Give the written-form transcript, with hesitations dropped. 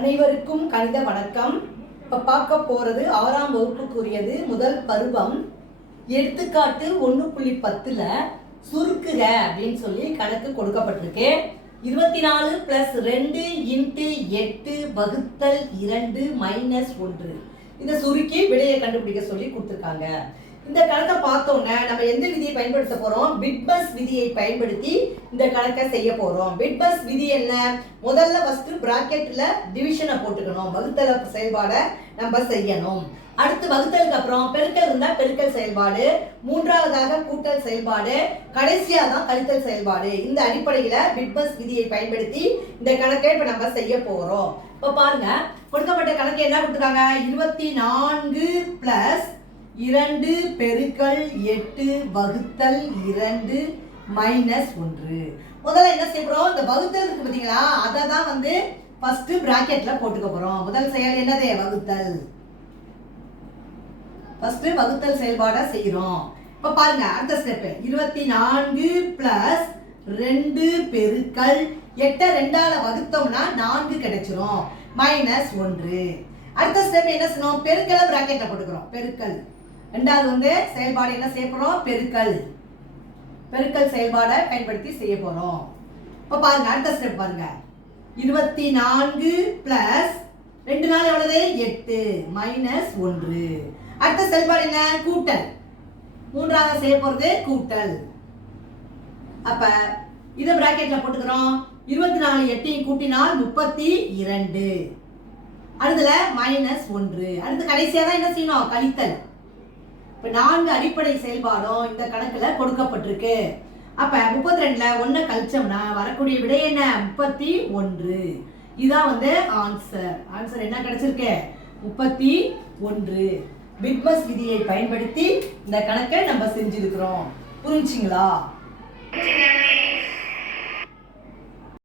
அனைவருக்கும் கணித வணக்கம். இப்போ பார்க்க போகிறது 6ஆம் வகுப்புக்குரியது முதல் பருவம். எடுத்துக்காட்டு 1.10ல் சுருக்குக அப்படின்னு சொல்லி கணக்கு கொடுக்கப்பட்டிருக்கு. 24 + 2 × 8 வகுத்தல் 2 - 1 இந்த சுருக்கி விடையை கண்டுபிடிக்க சொல்லி கொடுத்துருக்காங்க. இந்த கணக்கை பார்த்தோன்னே நம்ம எந்த விதியை பயன்படுத்த போறோம்? பிட்பஸ் விதியை பயன்படுத்தி இந்த கணக்கை செய்ய போறோம். பிட்பஸ் விதி என்ன? முதல்ல ஃபர்ஸ்ட் பிராக்கெட்ல டிவிஷனை போட்டுக்கணும். வகுத்தல் செயல்பாடை நம்ம செய்யணும். அடுத்து வகுத்தலுக்கு அப்புறம் பெருக்கல் இருந்தா பெருக்கல் செயல்பாடு, மூன்றாவதாக கூட்டல் செயல்பாடு, கடைசியா தான் கழித்தல் செயல்பாடு. இந்த அடிப்படையில பிட்பஸ் விதியை பயன்படுத்தி இந்த கணக்கை இப்ப நம்ம செய்ய போறோம். இப்ப பாருங்க, கொடுக்கப்பட்ட கணக்கு என்ன கொடுத்துருக்காங்க? 24 + 2 × 8 வகுத்தல் 2 - 1. முதல்ல என்ன செய்ய போறோம்? இந்த வகுத்தல் இருக்கு பாத்தீங்களா, அதை தான் ஃபர்ஸ்ட் பிராக்கெட்ல போட்டுக்க போறோம். முதல் செயல் என்னது? வகுத்தல். ஃபர்ஸ்ட் வகுத்தல் செயல்பாடை செய்யறோம். இப்ப பாருங்க, அடுத்த ஸ்டெப் 24 + 2 × 8 2ஆல வகுத்தோம்னா 4 கிடைச்சிரும், -1. அடுத்த ஸ்டெப் என்ன செய்யணும்? பெருக்கலை பிராக்கெட்ல போட்டுக்கிறோம். பெருக்கல் ரெண்டாவது செயல்பாடு என்ன செய்ய போறோம்? பெருக்கல். பெருக்கல் செயல்பாடை பயன்படுத்தி செய்ய போறோம். இப்ப பாருங்க, அடுத்த ஸ்டெப் பாருங்க. 24 + 2 நாள் எவ்வளவு? 8 - 1. அடுத்த செயல்பாடு என்ன? கூட்டல். மூன்றாவது செய்ய போறது கூட்டல். அப்ப இத பிராக்கெட்ல போட்டுக்கிறோம். 24 8 கூட்டினால் 32. அடுத்துல -1. அடுத்து கடைசியா தான் என்ன செய்யணும்? கழித்தல். இப்ப 4 அடிப்படை செயல்பாடும் இந்த கணக்குல கொடுக்கப்பட்டிருக்கு. அப்ப 32ல 1 கழிச்சோம்னா வரக்கூடிய விடை என்ன? 31. இதான் ஆன்சர். ஆன்சர் என்ன கிடைச்சிருக்கு? 31. பிட்பஸ் விதியை பயன்படுத்தி இந்த கணக்கை நம்ம செஞ்சிருக்கிறோம். புரிஞ்சுங்களா?